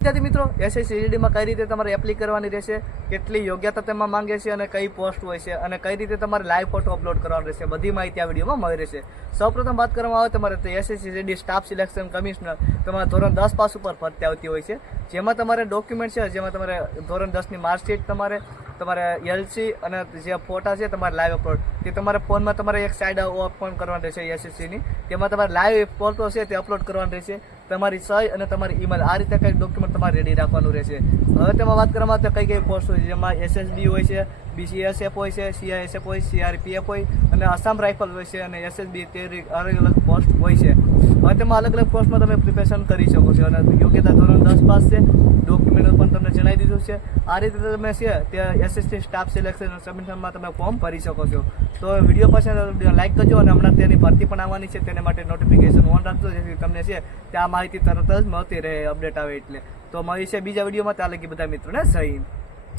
વિદ્યાર્થી મિત્રો એસએસસીજીડીમાં કઈ રીતે તમારે એપ્લાય કરવાની રહેશે, કેટલી યોગ્યતા તેમાં માંગે છે અને કઈ પોસ્ટ હોય છે અને કઈ રીતે તમારે લાઈવ ફોટો અપલોડ કરવાનો રહેશે, બધી માહિતી આ વિડીયોમાં મળી રહેશે. સૌપ્રથમ વાત કરવામાં આવે તમારે એસએસસીજીડી સ્ટાફ સિલેક્શન કમિશનર તમારા ધોરણ 10 પાસ ઉપર ભરતી આવતી હોય છે, જેમાં તમારે ડોક્યુમેન્ટ છે, જેમાં તમારે ધોરણ 10ની માર્કશીટ, તમારે એલસી અને જે ફોટા છે તમારે લાઈવ અપલોડ, તે તમારે ફોનમાં તમારે એક સાઈડ ઓપન કરવાની રહેશે એસએસસીની, તેમાં તમારે લાઈવ ફોટો છે તે અપલોડ કરવાનું રહેશે, તમારી સહી અને તમારી ઈમેલ, આ રીતે કંઈક ડોક્યુમેન્ટ તમારે રેડી રાખવાનું રહેશે. હવે તેમાં વાત કરવામાં આવે તો કઈ પોસ્ટ હોય છે, જેમાં એસએસબી હોય છે, બીસીએસએફ હોય છે, સીઆઈએસએફ હોય, સીઆરપીએફ હોય અને આસામ રાઇફલ હોય છે અને એસએસબી, તે અલગ અલગ પોસ્ટ હોય છે. હવે તેમાં અલગ અલગ પોસ્ટમાં તમે પ્રિપેરેશન કરી શકો છો અને યોગ્યતા ધોરણ 10 પાસ છે, ડોક્યુમેન્ટ પણ તમને જણાવી દીધું છે. આ રીતે તમે છે તે એસએસસી સ્ટાફ સિલેક્શન સબમિશનમાં તમે ફોર્મ ભરી શકો છો. તો વિડીયો પસંદ લાઈક કરજો અને હમણાં તેની ભરતી પણ આવવાની છે, તેને માટે નોટિફિકેશન ઓન રાખજો, જેથી તમને છે તે આ માહિતી તરત જ મળતી રહે, અપડેટ આવે એટલે. તો મળી છે બીજા વિડીયોમાં, ત્યાં લગી બધા મિત્રોને જય હિન્દ.